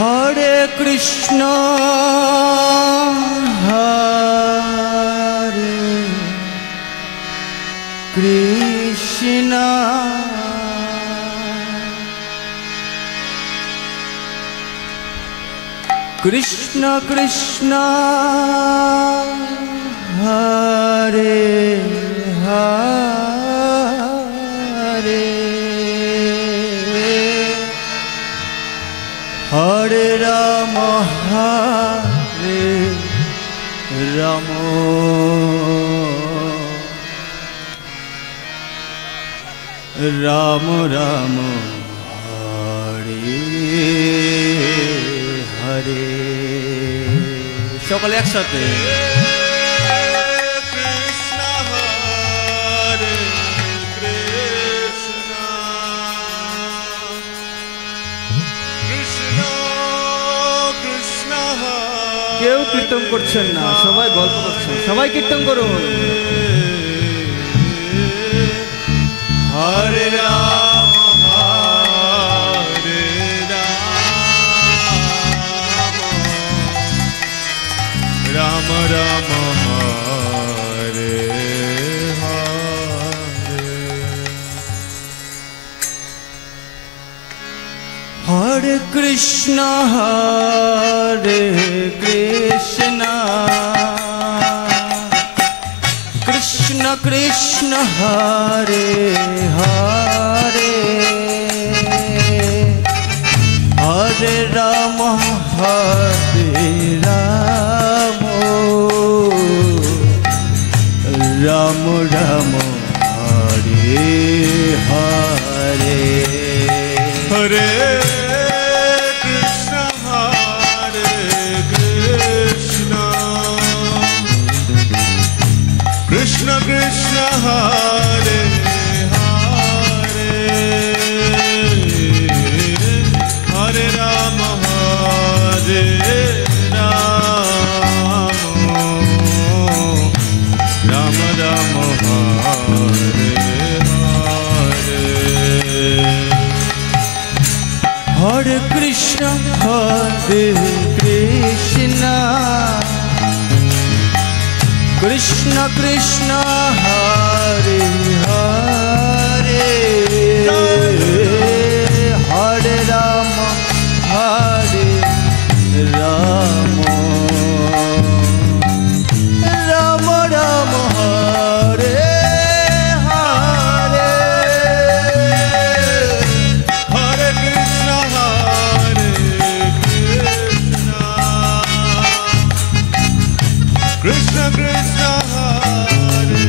हरे कृष्ण हरे कृष्ण कृष्ण कृष्ण हरे हरे हरे राम हरे राम राम राम हरे हरे সকলে একসাথে কেউ কীর্তন করছেন না, সবাই গল্প করছেন। সবাই কীর্তন করুন। হরে রাম হরে রাম রাম রাম হরে হরে হরে কৃষ্ণ হরে কৃষ্ণ কৃষ্ণ কৃষ্ণ হরে হরে হরে রাম হরে রাম রাম রাম হরে হরে হরে कृष्ण कृष्ण हरे हरे हरे राम हरे राम राम राम हरे हरे हरे कृष्ण हरे कृष्ण कृष्ण कृष्ण हरे हरे हरे राम हरे राम राम राम हरे हरे हरे कृष्ण हरे कृष्ण कृष्ण कृष्ण हरे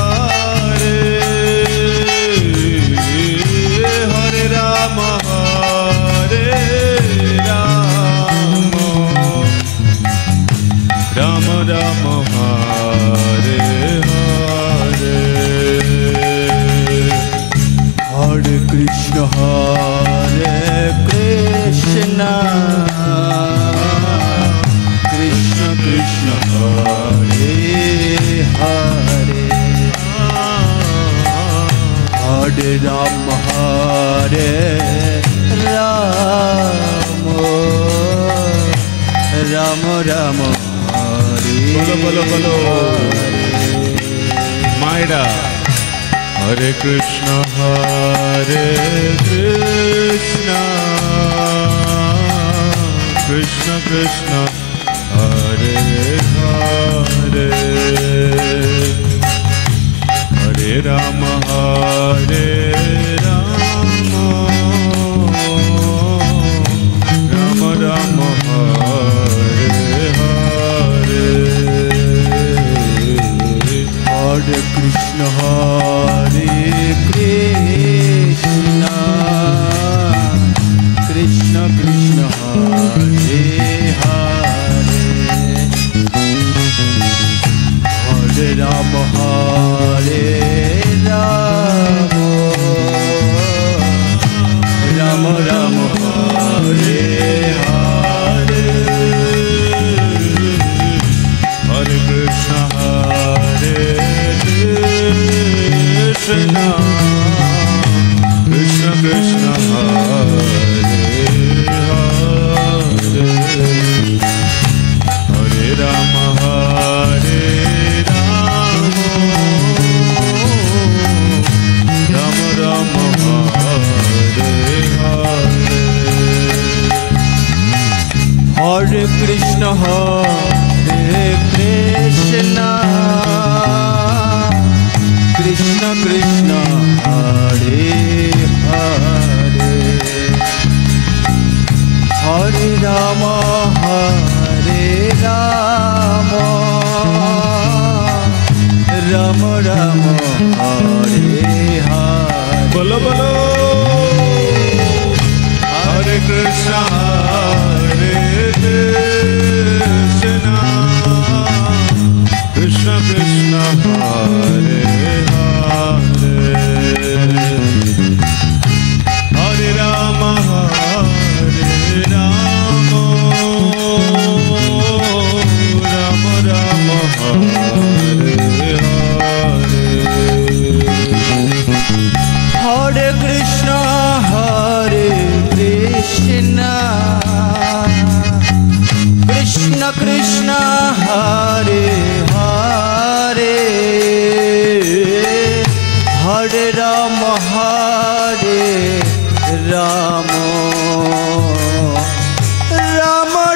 हरे हरे राम हरे राम राम राम हरे हरे हरे कृष्ण कृष्ण कृष्ण हरे हरे हरे राम हरे राम राम राम हरे बोलो बोलो मायरा हरे कृष्ण कृष्ण कृष्ण हरे हरे हरे राम हरे राम राम राम हरे हरे हरे कृष्ण कृष्ण कृष्ण हरे हरे हरे राम हरे राम हरे कृष्ण कृष्ण कृष्ण हरे हरे हरे राम राम राम हरे हरे। बोलो बोलो हरे कृष्ण कृष्ण कृष्ण हरे हरे हरे राम राम राम हरे हरे हरे कृष्ण कृष्ण कृष्ण हरे हरे हरे राम राम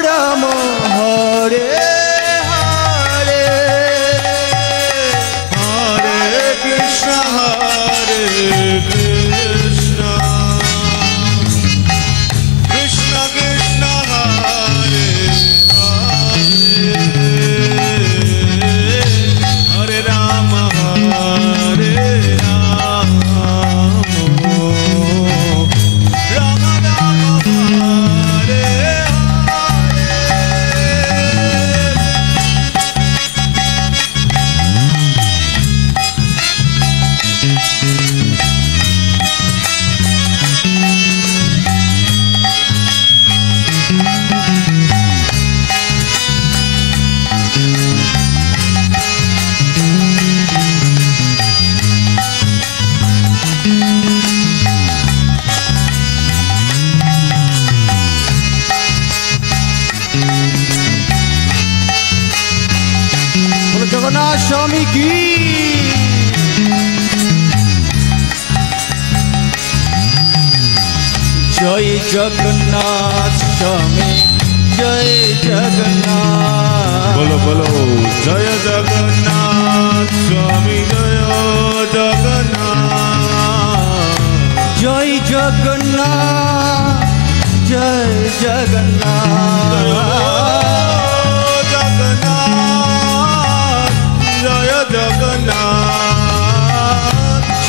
राम हरे हरे हरे कृष्ण कृष्ण कृष्ण हरे हरे राम राम राम हरे बोलो जगन्नाथ स्वामी की। जय जगन्नाथ स्वामी जय जगन्नाथ। बोलो बोलो जय जगन्नाथ स्वामी जय जगन्नाथ जय जगन्नाथ जय जगन्नाथ जय जगन्नाथ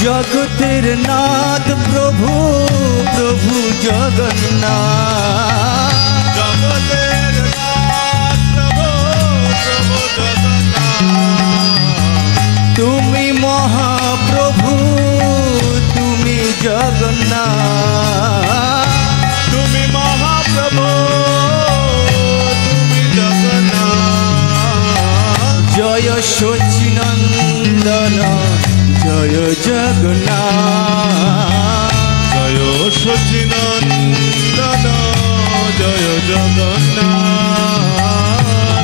जगतेर नाथ प्रभु प्रभु जगन्नाथ जगतेर नाथ प्रभु प्रभु जगन्नाथ तुमी महाप्रभु तुमी जगन्नाथ तुमी महाप्रभु तुमी जगन्नाथ जय सच्चिनंदन जय जगन्नाथ जय सच्चिनंदन जय जगन्नाथ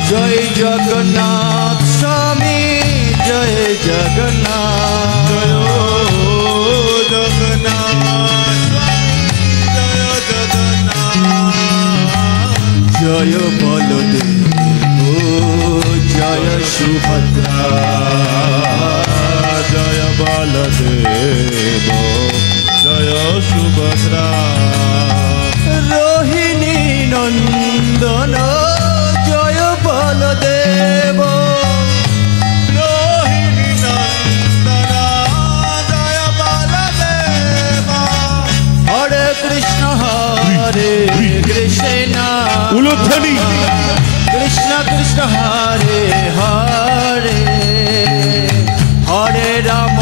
जय जगन्नाथ स्वामी जय जगन्नाथ जय जगन्नाथ स्वामी जय जगन्नाथ जय बलदेव जय सुभद्रा जय बलदेव जय सुभद्रा रोहिणी नंदन जय बलदेव रोहिणी नंदन जय बलदेव हरे कृष्ण उलूध्वनि कृष्ण कृष्ण हरे हरे हरे राम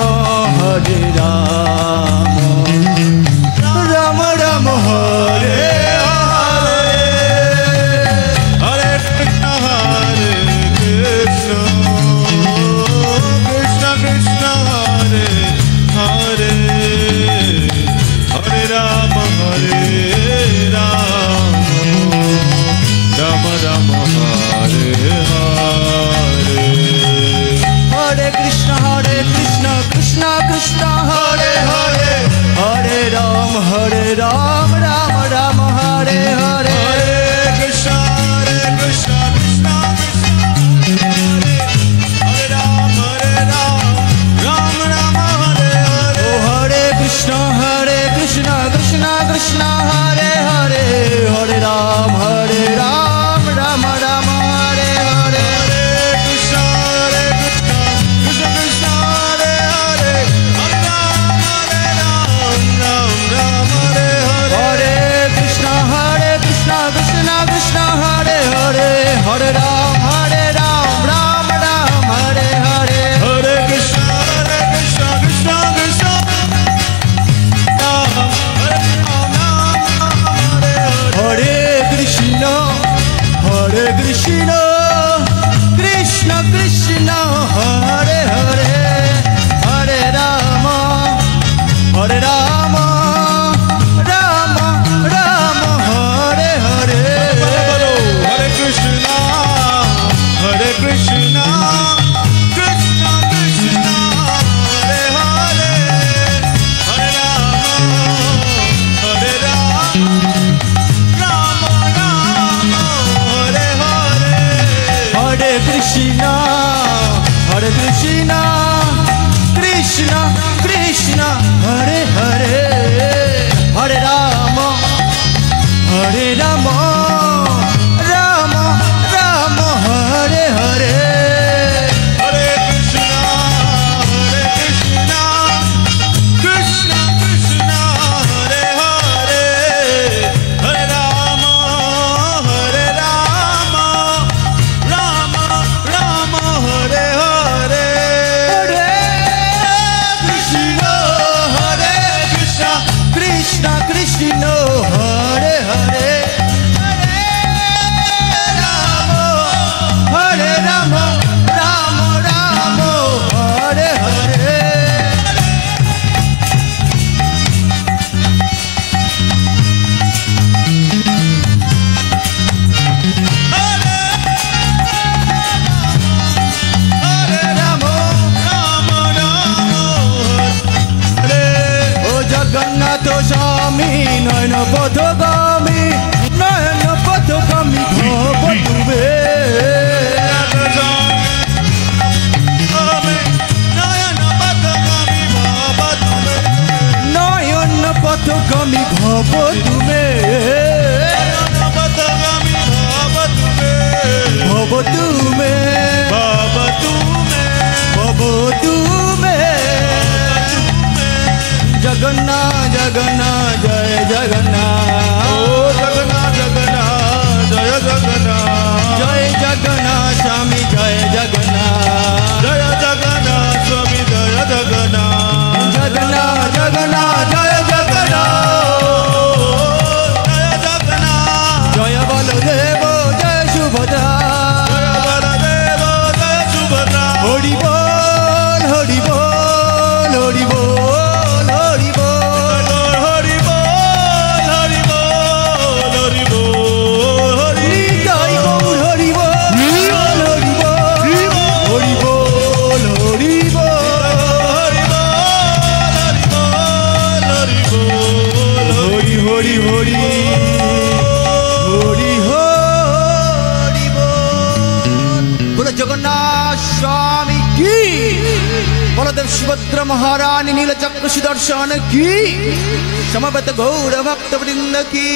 राम राम हरे हरे हरे कृष्ण कृष्ण कृष्ण हरे हरे हरे राम राम राम हरे हरे हरे कृष्ण कृष्ण कृष्ण हरे हरे हरे राम राम राम हरे हरे हरे कृष्ण कृष्ण কৃষ্ণ কৃষ্ণ হরে হরে হরে রাম রাম রাম হরে হরে জগন্নাথ স্বামী নয়ন পথগামী নয়ন পথগামী ভব তুবে নয়ন পথগামী ভব তুমে ভব তুমে ভব তুমে জগন্নাথ জগন্নাথ জয় জগন্নাথ জগন্নাথ জগন্নাথ জয় জগন্নাথ জয় জগন্নাথ স্বামী জয় জগন্নাথ জয় জগন্নাথ স্বামী জয় জগন্নাথ জগন্নাথ জগন্নাথ জয় জগন্নাথ জয় জগন্নাথ জয় বলদেব জয় সুভদ্রা জয় বলদেব জয় সুভদ্রা হরি বল হরি বল হরি বল হরি বল হরি বল হরি বল হরি বল হরি নিতাই গৌর হরি বল হরি বল হরি বল হরি বল হরি হরি হরি হরি হরি বল বলো জগন্নাথ স্বামী কি বলদেব সুভদ্রা মহারানী নীলচক্র সুদর্শন কি সমবেত গৌর ভক্ত বৃন্দ কি